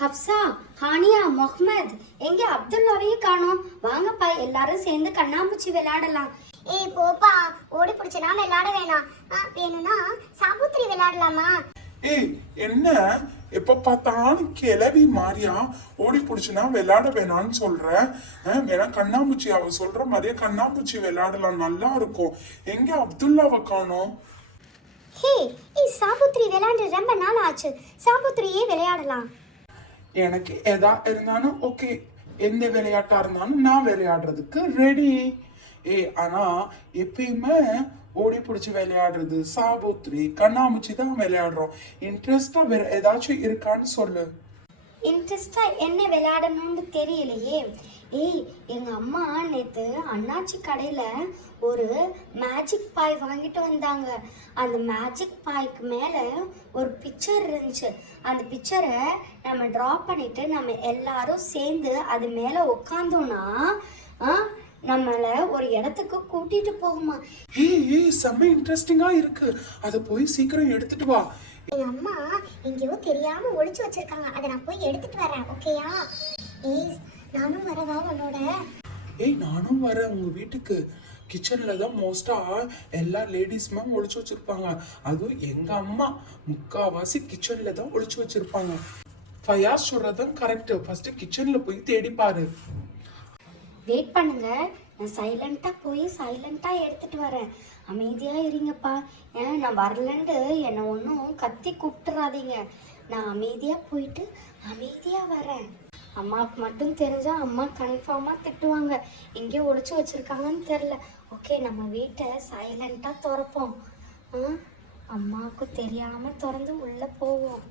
ஹப்சா, ஹானியா, முகமது எங்க அப்துல்லாவையே காணோம். வாங்கப்பா எல்லாரும் சேர்ந்து கண்ணாமூச்சி விளையாடலாம். ஏய் போப்பா, ஓடி பிடிச்சனா விளையாட வேணாம். வேணும்னா சாபுத்திரி விளையாடலாமா? ஏய் என்ன எப்ப பார்த்தாலும் கிளவி மாறியா ஓடி பிடிச்சுனா விளையாட வேணாம்னு சொல்ற? வேணா கண்ணாமூச்சி அவ சொல்ற மாதிரியே கண்ணாமூச்சி விளையாடலாம், நல்லா இருக்கும். எங்க அப்துல்லாவை காணோம்? ஹே, சாபுத்திரி விளையாண்டு ரொம்ப நாள் ஆச்சு. சாபுத்திரியே விளையாடலாம். எனக்கு எதா இருந்தாலும் ஓகே, எந்த விளையாட்டா இருந்தாலும் நான் விளையாடுறதுக்கு ரெடி. ஆனா எப்பயுமே ஓடி பிடிச்சி விளையாடுறது, சாபுத்திரி, கண்ணாமூச்சி தான் விளையாடுறோம். இன்ட்ரெஸ்டா வேற ஏதாச்சும் இருக்கான்னு சொல்லு. இன்ட்ரெஸ்டா என்ன விளையாடணும்னு தெரியலையே. எங்க அம்மா நேத்து அண்ணாச்சி கடையில ஒரு மேஜிக் பாய் வாங்கிட்டு வந்தாங்க. அந்த மேஜிக் பாய்க்கு மேல ஒரு பிக்சர் இருந்துச்சு. அந்த பிக்சரை நம்ம டிரா பண்ணிட்டு நம்ம எல்லாரும் சேர்ந்து அது மேல உட்காந்தோம்னா நம்மள ஒரு இடத்துக்கு கூட்டிட்டு போகுமா. செம்ம இன்ட்ரெஸ்டிங்கா இருக்கு. அத போய் சீக்கிரம் எடுத்துட்டு வா. எங்க அம்மா எங்கேயோ தெரியாம ஒளிச்சு வச்சிருக்காங்க. அதை நான் போய் எடுத்துட்டு வரேன். ஓகேயா? நானும் வரவா உன்னோட? நானும் வரேன் உங்க வீட்டுக்கு. கிச்சன்ல தான் மோஸ்டா எல்லா லேடிஸ்மே ஒளிச்சு வச்சிருப்பாங்க. அதுவும் எங்க அம்மா முக்காவாசி கிச்சன்ல தான் ஒளிச்சு வச்சிருப்பாங்க. ஃபயாஸ் சொல்றதும் கரெக்ட். ஃபர்ஸ்ட் கிச்சன்ல போய் தேடி பாரு. வெயிட் பண்ணுங்க, நான் சைலண்டா போய் சைலண்டா எடுத்துட்டு வரேன். அமைதியா இருங்கப்பா. நான் வரலன்ட்டு என்னை ஒன்றும் கத்தி கூப்பிட்டுறாதீங்க. நான் அமைதியா போயிட்டு அமைதியா வரேன். அம்மாவுக்கு மட்டும் தெரிஞ்சா அம்மா கன்ஃபார்மா திட்டுவாங்க. எங்கேயோ ஒளிச்சு வச்சிருக்காங்கன்னு தெரில. ஓகே, நம்ம வீட்டை சைலண்டா திறப்போம். அம்மாவுக்கு தெரியாம திறந்து உள்ள போவோம்.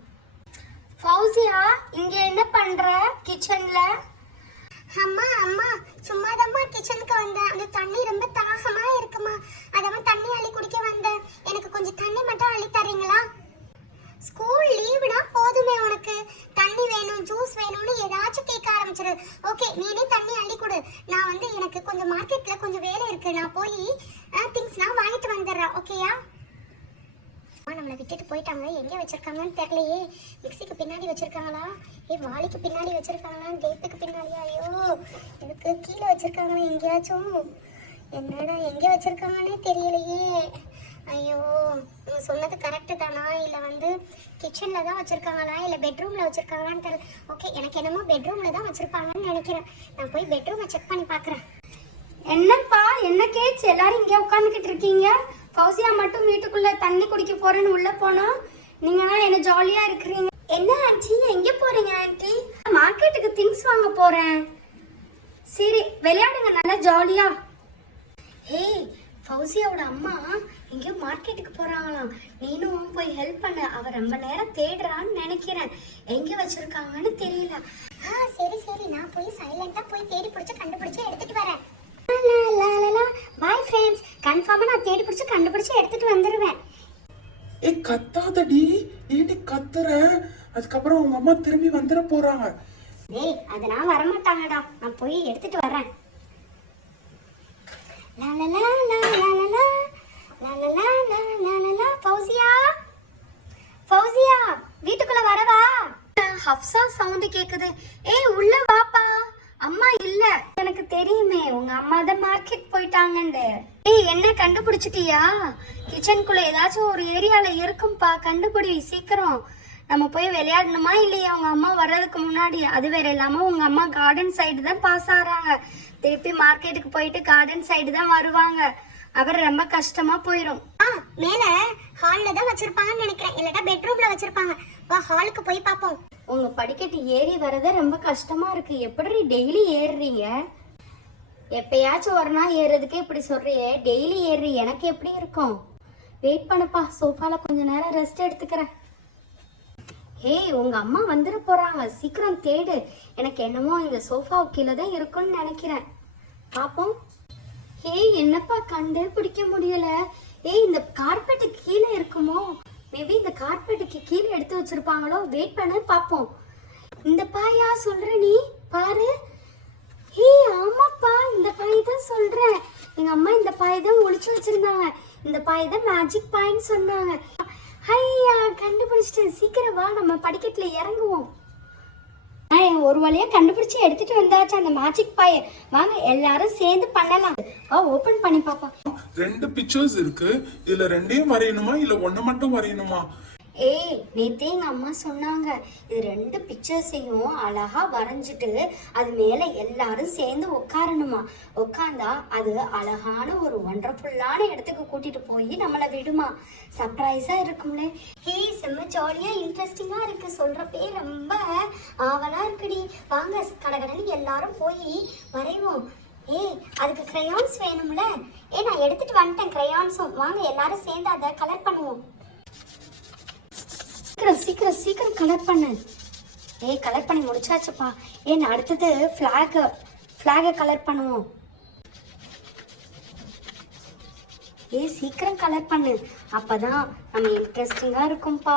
ஃபௌசியா, இங்க என்ன பண்ற கிச்சன்ல? அம்மா அம்மா சும்மாதாம்மா கிச்சனுக்கு வந்தேன். அந்த தண்ணி ரொம்ப தாகமா இருக்குமா, அதான் தண்ணி அள்ளி குடிக்க வந்தேன். எனக்கு கொஞ்சம் தண்ணி மட்டும் அள்ளி தரீங்களா? ஸ்கூல் லீவுனா போதுமே உனக்கு. தண்ணி வேணும், ஜூஸ் வேணும்னு ஏதாச்சும் கேட்க ஆரம்பிச்சிரு. ஓகே, நீனே தண்ணி அள்ளி கொடு. நான் எனக்கு கொஞ்சம் மார்க்கெட்ல கொஞ்சம் வேலை இருக்கு. நான் போய் திங்ஸ்லாம் வாங்கிட்டு வந்துடுறேன். ஓகேயா? நம்மளை விட்டுட்டு போயிட்டாங்க. எங்க வச்சிருக்காங்கன்னு தெரியலையே. மிக்சிக்கு பின்னாடி வச்சிருக்காங்களா, வாளிக்கு பின்னாடி வச்சிருக்காங்களா, டேப்புக்கு பின்னாடியா? ஐயோ, இதுக்கு கீழே வச்சிருக்காங்களா எங்கேயாச்சும்? என்னடா எங்க வச்சிருக்காங்கன்னே தெரியலையே. ஐயோ, நீங்க சொன்னது கரெக்டு தானா? இல்லை கிச்சன்ல தான் வச்சிருக்காங்களா, இல்லை பெட்ரூம்ல வச்சிருக்காங்களான்னு தெரியல. ஓகே, எனக்கு என்னமோ பெட்ரூம்ல தான் வச்சிருப்பாங்கன்னு நினைக்கிறேன். நான் போய் பெட்ரூமை செக் பண்ணி பார்க்குறேன். என்னப்பா, என்ன கேட்ஸ் எல்லாரும் இங்கே உட்காந்துக்கிட்டு இருக்கீங்க? ஃபௌசியா மட்டும் வீட்டுக்குள்ள தண்ணி குடிக்க போறேன்னு உள்ள போனா, நீங்கலாம் என்ன ஜாலியா இருக்கிறீங்க. என்ன ஆண்டி, எங்க போறீங்க ஆண்டி? மார்க்கெட்டுக்கு திங்ஸ் வாங்க போறேன். சரி, விளையாடுங்க நல்லா ஜாலியா. ஃபௌசியாவோட அம்மா எங்கேயோ மார்க்கெட்டுக்கு போறாங்களாம். நீனும் போய் ஹெல்ப் பண்ண. அவ ரொம்ப நேரம் தேடுறான்னு நினைக்கிறேன். எங்க வச்சிருக்காங்கன்னு தெரியல. சரி சரி, நான் போய் சைலண்டா போய் தேடி பிடிச்சு கண்டுபிடிச்சு எடுத்துட்டு வரேன். பாய் ஃப்ரெண்ட்ஸ், கன்ஃபார்மா நான் தேடி பிடிச்சு கண்டுபிடிச்சு எடுத்துட்டு வந்துருவேன். கத்தாதடி, ஏண்டி கத்துற? அதுக்கப்புறம் உங்க அம்மா திரும்பி வந்துட போறாங்க. அதெல்லாம் வரமாட்டாங்கடா, நான் போய் எடுத்துட்டு வரேன். ஃபௌசியா, ஃபௌசியா, வீட்டுக்குள்ள வரவா? ஹப்சா சவுண்ட் கேக்குது. உள்ள வாப்பா. அம்மா இல்ல, எனக்கு தெரியுமே உங்க அம்மா தான் மார்க்கெட் போயிட்டாங்கன்னு. என்ன கண்டுபிடிச்சிட்டியா? கிச்சனுக்குள்ள ஏதாச்சும் ஒரு ஏரியால இருக்கும்பா, கண்டுபிடி சீக்கிரம். நம்ம போய் விளையாடணுமா இல்லையா உங்க அம்மா வர்றதுக்கு முன்னாடி? அது வேற இல்லாம உங்க அம்மா கார்டன் சைடு தான் பாஸ் ஆறாங்க. திருப்பி மார்க்கெட்டுக்கு போயிட்டு கார்டன் சைடு தான் வருவாங்க. அப்புறம் ரொம்ப கஷ்டமா போயிடும். மேல ஹால்ல தான் வச்சிருப்பாங்கன்னு நினைக்கிறேன், இல்லட்டா பெட்ரூம்ல வச்சிருப்பாங்க. வா, ஹாலுக்கு போய் பாப்போம். உங்க படிக்கட்டு ஏறி வரதே ரொம்ப கஷ்டமா இருக்கு. எப்படி டெய்லி ஏறுறீங்க? எப்பயாச்சும் ஒரு நாள் ஏறுறதுக்கே இப்படி சொல்றியே, டெய்லி ஏறி எனக்கு எப்படி இருக்கும்? வெயிட் பண்ணப்பா, சோஃபால கொஞ்ச நேரம் ரெஸ்ட் எடுத்துக்கிறேன். உங்க அம்மா வந்துட போறாங்க, சீக்கிரம் தேடு. எனக்கு என்னமோ இந்த சோஃபா கீழே தான் இருக்கும்னு நினைக்கிறேன். பாப்போம். என்னப்பா கண்டே பிடிக்க முடியல. இந்த கார்பெட்டுக்கு கீழே இருக்குமோ? மேபி இந்த கார்பெட்டுக்கு கீழே எடுத்து வச்சிருப்பாங்களோ. வெயிட் பண்ண பாப்போம். இந்த பாயா சொல்ற நீ? பாரு. ஆமாப்பா, இந்த பாய் தான் சொல்றேன். எங்க அம்மா இந்த பாய் தான் ஒளிச்சு வச்சிருந்தாங்க. இந்த பாய் தான் மேஜிக் பாய்ன்னு சொன்னாங்க. ஐயா, கண்டுபிடிச்சிட்டேன். சீக்கிரம் வா, நம்ம படிக்கட்டுல இறங்குவோம். ஒரு வழியா கண்டுபிடிச்சு எடுத்துட்டு வந்தாச்சு அந்த மேஜிக் பாய. வாங்க எல்லாரும் சேர்ந்து பண்ணலாம். ஓபன் பண்ணி பாப்போம். 2 பிக்சர்ஸ் இருக்கு. இதுல 2யும் வரையணுமா இல்ல 1 மட்டும் வரையணுமா? நேத்தே எங்க அம்மா சொன்னாங்க இது 2 பிக்சர்ஸையும் அழகா வரைஞ்சிட்டு அது மேல எல்லாரும் சேர்ந்து உட்காரணுமா. உட்காந்தா அது அழகான ஒரு ஒண்டர்ஃபுல்லான இடத்துக்கு கூட்டிட்டு போய் நம்மளை விடுமா. சர்ப்ரைஸா இருக்கும்ல. செம்ம ஜாலியா இன்ட்ரெஸ்டிங்கா இருக்கு. சொல்றப்பே ரொம்ப ஆவலா இருக்குடி. வாங்க கடகடன்னு எல்லாரும் போய் வரைவோம். அதுக்கு கிரையான்ஸ் வேணும்ல. நான் எடுத்துட்டு வந்துட்டேன் கிரையான்ஸும். வாங்க எல்லாரும் சேர்ந்து அதை கலர் பண்ணுவோம். சீக்கிரம் சீக்கிரம் கலர் பண்ணு. கலர் பண்ணி முடிச்சாச்சுப்பா. அடுத்தது ஃபிளாக கலர் பண்ணுவோம். சீக்கிரம் கலர் பண்ணு. அப்பதான் நம்ம இன்ட்ரெஸ்டிங்கா இருக்கும்பா.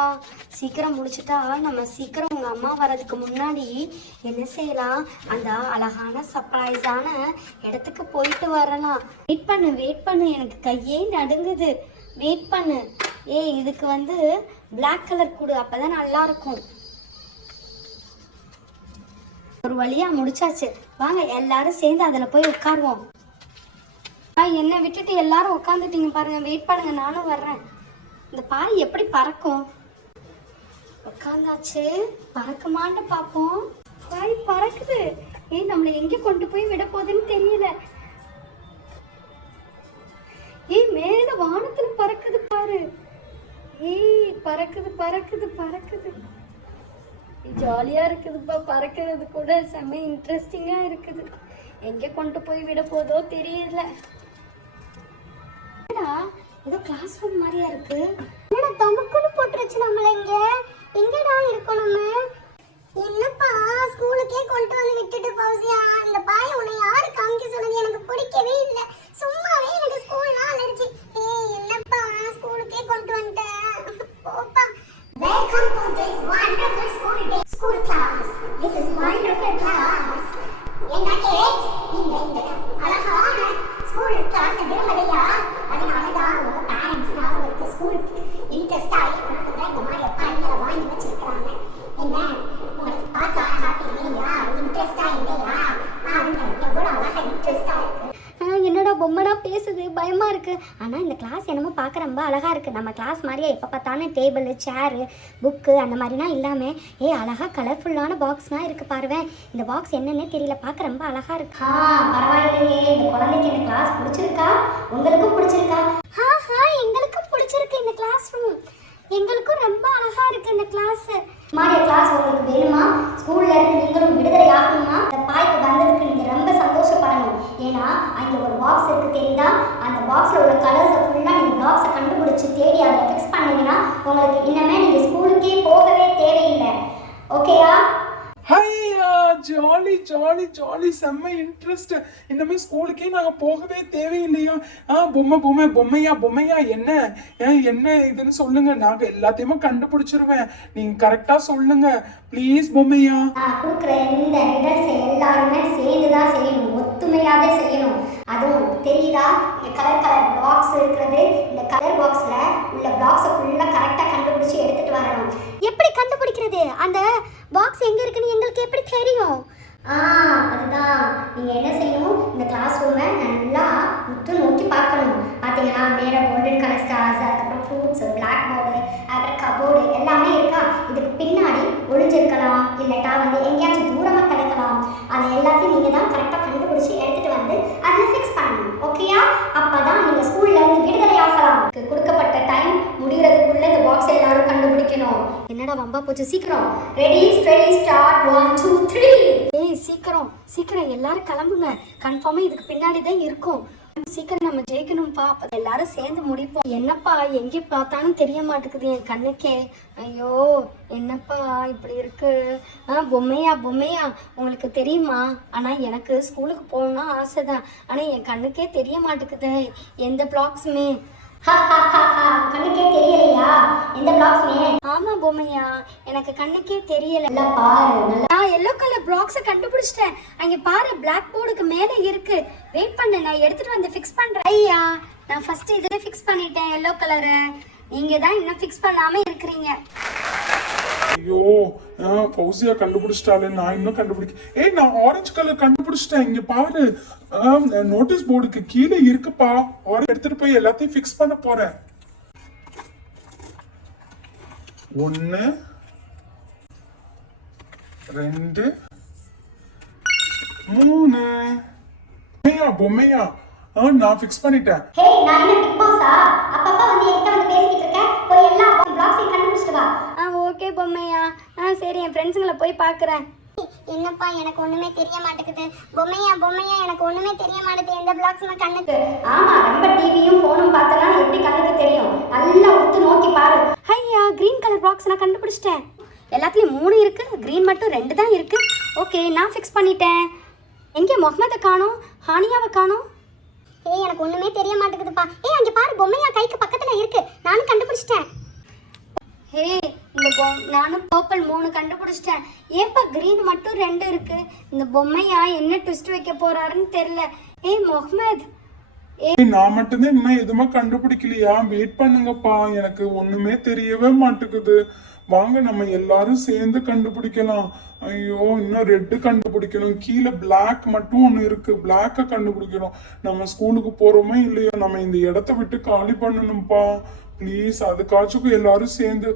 சீக்கிரம் முடிச்சுட்டா நம்ம சீக்கிரம் உங்க அம்மா வர்றதுக்கு முன்னாடி என்ன செய்யலாம், அந்த அழகான சர்ப்ரைஸான இடத்துக்கு போயிட்டு வரலாம். வெயிட் பண்ணு எனக்கு கையே நடுங்குது. வெயிட் பண்ணு. இதுக்கு பிளாக் கலர் கொடு, அப்பதான் நல்லா இருக்கும். ஒரு வழியா முடிச்சாச்சு. வாங்க எல்லாரும் சேர்ந்து அதுல போய் உட்காருவோம். என்னை விட்டுட்டு எல்லாரும் உட்காந்துட்டீங்க பாருங்க. வெயிட் பண்ணுங்க, நானும் வர்றேன். இந்த பாய் எப்படி பறக்கும்? உட்காந்தாச்சு. பறக்குமான்னு பார்ப்போம். பாய் பறக்குது. நம்மளை எங்க கொண்டு போய் விட போகுதுன்னு தெரியல. மேல வானத்துல பறக்குது பாரு. பறக்குது பறக்குது பறக்குது. ஜாலியா இருக்குதுப்பா. பறக்கிறது கூட செம்ம இன்ட்ரெஸ்டிங்கா இருக்குது. எங்க கொண்டு போய் விட போதோ தெரியல. ஏதோ கிளாஸ் ரூம் மாதிரியா இருக்கு. தமக்குன்னு போட்டுருச்சு நம்மள. எங்கடா இருக்கோம் நம்ம? என்னப்பா ஸ்கூலுக்கே கொண்டு வந்து விட்டுட்டு பௌசியா. இந்த பாய் உன்னை யாரு காமிக்க சொன்னது? எனக்கு பிடிக்கவே இல்லை. சும்மாவே எனக்கு ஸ்கூல்னா அலர்ஜி. என்னப்பா ஸ்கூலுக்கே கொண்டு வந்துட்டேன். போப்பா. Welcome to this wonderful school class. This is wonderful class. என்ன kids? இந்த அழகான ஸ்கூல் கிளாஸ் விரும்பலையா? அதனாலதான் உங்க பேரண்ட்ஸ் உங்களுக்கு ஸ்கூலுக்கு இன்ட்ரெஸ்ட் ஆகி உங்களுக்கு தான் இந்த மாதிரி பாய்களை வாங்கி வச்சிருக்கிறாங்க. என்ன உங்களுக்கு பார்த்து அழகா இல்லையா? இன்ட்ரெஸ்டா இல்லையா? பாருங்க எவ்வளவு அழகா இன்ட்ரெஸ்டா இருக்கு. என்னடா பொம்மனா பேசுது, பயமா இருக்கு. ஆனா இந்த கிளாஸ் என்னமோ பார்க்க ரொம்ப அழகா இருக்கு. நம்ம கிளாஸ் மாதிரியே எப்ப பார்த்தாலும் டேபிள், சேரு, புக்கு அந்த மாதிரினா இல்லாம அழகா கலர்ஃபுல்லான பாக்ஸ்லாம் இருக்கு பாருவேன். இந்த பாக்ஸ் என்னன்னே தெரியல, பார்க்க ரொம்ப அழகா இருக்கு. பரவாயில்லையே. இந்த குழந்தைக்கு இந்த கிளாஸ் பிடிச்சிருக்கா? உங்களுக்கும் பிடிச்சிருக்கா? எங்களுக்கும் பிடிச்சிருக்கு இந்த கிளாஸ் ரூம். எங்களுக்கும் ரொம்ப அழகா இருக்கு இந்த கிளாஸ். மாதிரி கிளாஸ் உங்களுக்கு வேணுமா? ஸ்கூல்ல இருந்து நீங்களும் விடுதலை ஆகணுமா? இந்த பாய்க்கு வந்ததுக்கு நீங்க ரொம்ப சந்தோஷப்படணும். ஏன்னா அங்க ஒரு பாக்ஸ் இருக்கு தெரியுதா? அந்த பாக்ஸ்ல உள்ள கலர்ஸை ஃபுல்லா நீங்க பாக்ஸை கண்டுபிடிச்சு தேடி அதை ஃபிக்ஸ் பண்ணீங்கன்னா உங்களுக்கு இன்னமே நீங்க ஸ்கூலுக்கே போகவே தேவையில்லை. ஓகேயா? Jolly jolly jolly. செம்ம இன்ட்ரெஸ்ட். இனிமே ஸ்கூலுக்கே நாங்க போகவே தேவையில்லையா? பொம்மையா என்ன இதுன்னு சொல்லுங்க. நாங்க எல்லாத்தையுமே கண்டுபிடிச்சிருவேன். நீங்க கரெக்டா சொல்லுங்க ப்ளீஸ். பொம்மையா கொடுக்குற இந்த ரிடல்ஸ் எல்லாருமே சேர்ந்துதான் செய்யணும், ஒத்துமையாவே செய்யணும். அதுவும் தெரியுதா? இந்த கலர் பாக்ஸ் இருக்கிறது. இந்த கலர் பாக்ஸ்ல உள்ள பாக்ஸை ஃபுல்லா கரெக்டா கண்டுபிடிச்சு எடுத்துட்டு வரணும். எப்படி கண்டுபிடிக்கிறது? அந்த பாக்ஸ் எங்க இருக்குன்னு எங்களுக்கு எப்படி தெரியும்? அதுதான் நீங்க என்ன செய்யணும், இந்த கிளாஸ் ரூமை நல்லா உத்து நோக்கி பார்க்கணும். பார்த்தீங்கன்னா மேலே கோல்டன் கலர் ஸ்டார்ஸ், அதுக்கப்புறம் ஃப்ரூட்ஸ், பிளாக் போர்டு, அப்புறம் கபோர்டு எல்லாமே இருக்கா. இதுக்கு பின்னாடி ஒளிஞ்சிருக்கலாம், இல்லட்டா எங்கேயாச்சும் தூரமாக கிடக்கலாம். அதை எல்லாத்தையும் நீங்கள் தான் கரெக்டாக கண்டுபிடிச்சி எடுத்துகிட்டு வந்து அதில் ஃபிக்ஸ் பண்ணணும். ஓகேயா? அப்போ தான் நீங்கள் ஸ்கூல்ல இருந்து விடுதலை ஆகலாம். கொடுக்கப்பட்ட டைம் முடிகிறதுக்குள்ள இந்த பாக்ஸ் எல்லாரும் கண்டுபிடிக்கணும். என்னடா வம்பா போச்சு. சீக்கிரம். Ready study start. 1 2 3. சீக்கிரம் எல்லாரும் கிளம்புங்க. கன்ஃபார்மா இதுக்கு பின்னாடி தான் இருக்கும். சீக்கிரம் நம்ம ஜெயிக்கணும்ப்பா. எல்லாரும் சேர்ந்து முடிப்போம். என்னப்பா எங்கே பார்த்தாலும் தெரிய மாட்டேங்குது என் கண்ணுக்கே. ஐயோ என்னப்பா இப்படி இருக்கு. பொம்மையா உங்களுக்கு தெரியுமா? ஆனா எனக்கு ஸ்கூலுக்கு போகணும்னா ஆசைதான். ஆனா என் கண்ணுக்கே தெரிய மாட்டேங்குது எந்த பிளாக்ஸுமே. கண்ணுக்கே தெரியலையா எந்த பிளாக்ஸ்மே? ஆமா பொம்மையா, எனக்கு கண்ணுக்கே தெரியல. பாரு, நான் எல்லோ கலர் பிளாக்ஸை கண்டுபிடிச்சிட்டேன். அங்க பாரு, பிளாக் போர்டுக்கு மேல இருக்கு. வெயிட் பண்ணு, நான் எடுத்துட்டு வந்து ஃபிக்ஸ் பண்றேன். ஐயா, நான் ஃபர்ஸ்ட் இதுல ஃபிக்ஸ் பண்ணிட்டேன் எல்லோ கலரை. நீங்க தான் இன்னும் ஃபிக்ஸ் பண்ணாம இருக்கிறீங்க. ஐயோ ஃபௌசியா கண்டுபிடிச்சிட்டாலே, நான் இன்னும் கண்டுபிடிக்க. நான் ஆரஞ்சு கலர் கண்டுபிடிச்சிட்டேன். இங்க பாரு, நோட்டீஸ் போர்டுக்கு கீழே இருக்குப்பா. ஆரஞ்சு எடுத்துட்டு போய் எல்லாத்தையும் ஃபிக்ஸ் பண்ண போறேன். 1 2 3 பொம்மையா நான் ஃபிக்ஸ் பண்ணிட்டேன். ஹே, நான் என்ன பிக் பாஸா? அப்பப்ப வந்து என்கிட்ட வந்து பேசிட்டு இருக்க. போய் எல்லா பிளாக்ஸையும் கண்டுபிடிச்சிட்டு வா. ஓகே பொம்மையா. சரி, என் ஃப்ரெண்ட்ஸுங்களை போய் பார்க்குறேன். என்னப்பா எனக்கு ஒண்ணுமே தெரிய மாட்டேங்குது. பொம்மையா பொம்மையா எனக்கு ஒண்ணுமே தெரிய மாட்டேங்குது. எந்த பிளாக்ஸ்னா கண்ணுக்கு? ஆமா, ரொம்ப டிவியும் ஃபோனும் பார்த்தனா எப்படி கண்ணுக்கு தெரியும்? நல்லா உத்து நோக்கி பாரு. ஐயா, கிரீன் கலர் பாக்ஸ் நான் கண்டுபிடிச்சிட்டேன். எல்லாத்துலயும் 3 இருக்கு, கிரீன் மட்டும் 2 தான் இருக்கு. ஓகே, நான் ஃபிக்ஸ் பண்ணிட்டேன். எங்கே முகமதை காணோம், ஹானியாவை காணோம். எனக்கு ஒண்ணுமே தெரிய மாட்டேங்குதுப்பா. அங்க பாரு, பொம்மையா கைக்கு பக்கத்துல இருக்கு. நானும் கண்டுபிடிச்சிட்டேன். நானும் பர்பிள் 3 கண்டுபிடிச்சிட்டேன். ஏப்பா கிரீன் மட்டும் 2 இருக்கு? இந்த பொம்மையா என்ன ட்விஸ்ட் வைக்க போறாருன்னு தெரியல. முகமது, நான் மட்டும்தான் இன்னும் எதுவுமே கண்டுபிடிக்கலையா? வெயிட் பண்ணுங்கப்பா, எனக்கு ஒண்ணுமே தெரியவே மாட்டேங்குது. வாங்க நம்ம எல்லாரும் சேர்ந்து கண்டுபிடிக்கலாம். ஐயோ, இன்னும் ரெட்டு கண்டுபிடிக்கணும். கீழே பிளாக் மட்டும் ஒன்று இருக்கு, பிளாக்க கண்டுபிடிக்கணும். நம்ம ஸ்கூலுக்கு போறோமே இல்லையோ, நம்ம இந்த இடத்த விட்டு காலி பண்ணணும்ப்பா. ப்ளீஸ், அதுக்காச்சும் எல்லாரும் சேர்ந்து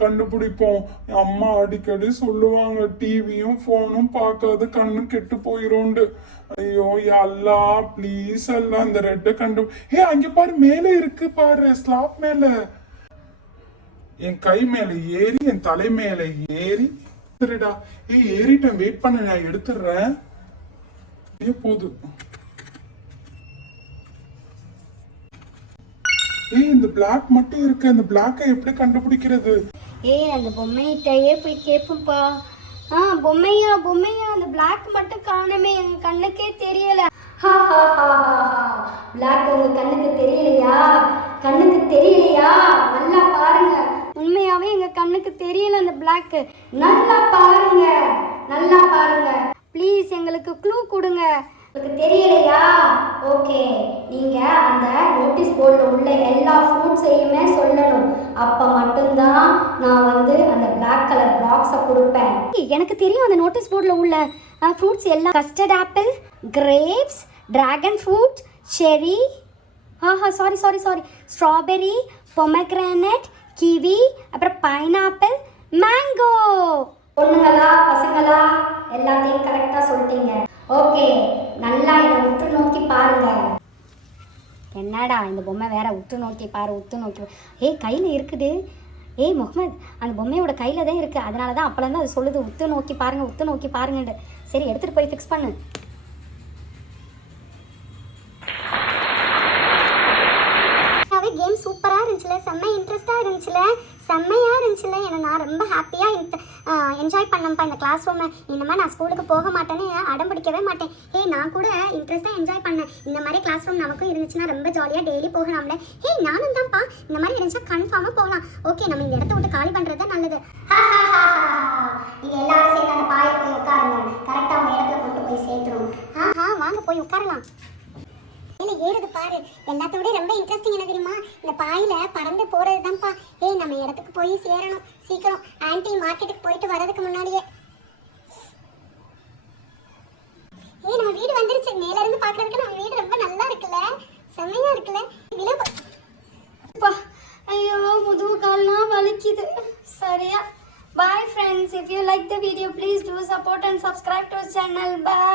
கண்டுபிடிப்போம். அம்மா அடிக்கடி சொல்லுவாங்க, டிவியும் ஃபோனும் பார்க்காத கண்ணு கெட்டு போயிரோண்டு. ஐயோ அல்லா, ப்ளீஸ் அல்லா, இந்த ரெட்டை அங்க பாரு, மேலே இருக்கு பாரு, ஸ்லாப் மேல, என் கை மேல ஏறி, என் தலை மேல ஏறி. சரிடா, ஏறிட்டேன். வெயிட் பண்ண, நான் எடுத்துடுறேன். போதும். இந்த பிளாக் மட்டும் இருக்கு. அந்த பிளாக்கை எப்படி கண்டுபிடிக்கிறது? அந்த பொம்மைகிட்டயே போய் கேட்போம்ப்பா. பொம்மையா பொம்மையா, அந்த பிளாக் மட்டும் காணுமே, எங்க கண்ணுக்கே தெரியல. பிளாக் உங்க கண்ணுக்கு தெரியலையா? கண்ணுக்கு தெரியலையா? நல்லா பாருங்க. உண்மையாவே எங்க கண்ணுக்கு தெரியல அந்த பிளாக். நல்லா பாருங்க, நல்லா பாருங்க. ப்ளீஸ் எங்களுக்கு க்ளூ கொடுங்க. உங்களுக்கு தெரியலையா? ஓகே, நீங்க அந்த நோட்டீஸ் போர்டில் உள்ள எல்லா ஃப்ரூட்ஸையுமே சொல்லணும். அப்போ மட்டும்தான் நான் வந்து அந்த பிளாக் கலர் பாக்ஸை கொடுப்பேன். எனக்கு தெரியும் அந்த நோட்டீஸ் போர்டில் உள்ள ஃப்ரூட்ஸ் எல்லாம். Custard apple, grapes, dragon fruit, செரி, சாரி ஸ்ட்ராபெரி, பொமக்ரானட், கிவி, அப்புறம் பைனாப்பிள், மேங்கோ. பொண்ணுங்களா பசங்களா, எல்லாத்தையும் கரெக்டாக சொல்லிட்டீங்க. ஓகே, நல்லா என்னை உற்று நோக்கி பாருங்க. என்னடா இந்த பொம்மை வேற உற்று நோக்கி பாரு, உற்று நோக்கி. கையில் இருக்குது. முகமது, அந்த பொம்மையோட கையில் தான் இருக்குது. அதனால தான் அப்போலேருந்து அது சொல்லுது, உற்று நோக்கி பாருங்க, உற்று நோக்கி பாருங்கன்ட்டு. சரி, எடுத்துகிட்டு போய் ஃபிக்ஸ் பண்ணு. கேம் சூப்பராக இருந்துச்சுல, செம்ம இன்ட்ரெஸ்டாக இருந்துச்சுல, செம்மையாக இருந்துச்சுல. நான் ரொம்ப ஹாப்பியாக என்ஜாய் பண்ணேன்ப்பா இந்த கிளாஸ் ரூமை. இனிமேல் நான் ஸ்கூலுக்கு போக மாட்டேன்னு அடம் பிடிக்கவே மாட்டேன். நான் கூட இன்ட்ரெஸ்ட்டாக என்ஜாய் பண்ணேன். இந்த மாதிரி கிளாஸ் ரூம் நமக்கும் இருந்துச்சுன்னா ரொம்ப ஜாலியாக டெய்லி போகலாம்ல. நானும் தான்ப்பா, இந்த மாதிரி இருந்துச்சா கன்ஃபார்மாக போகலாம். ஓகே, நம்ம இந்த இடத்த விட்டு காலி பண்ணுறது தான் நல்லது. நீங்கள் எல்லாரும் சேர்ந்து அந்த பாயை போய் உட்காருங்க. கரெக்டாக அவங்க இடத்துல கொண்டு போய் சேர்த்துரும். வாங்க போய் உட்காரலாம். ஏறுது பாரு, எல்லாத்தோட ரொம்ப இன்ட்ரெஸ்டிங் என்ன தெரியுமா? இந்த பாயில பறந்து போறது தான்ப்பா. நம்ம இடத்துக்கு போய் சேரணும் சீக்கிரம். ஆன்டி மார்க்கெட்டுக்கு போயிட்டு வரதுக்கு முன்னாடியே. நம்ம வீடு வந்துருச்சு. மேல இருந்து பாக்குறதுக்கு நம்ம வீடு ரொம்ப நல்லா இருக்குல்ல, செம்மையா இருக்குல்ல. ஐயோ, முதுகு கால்லாம் வலிக்குது. சரியா? Bye friends, if you like the video please do support and subscribe to our channel. Bye.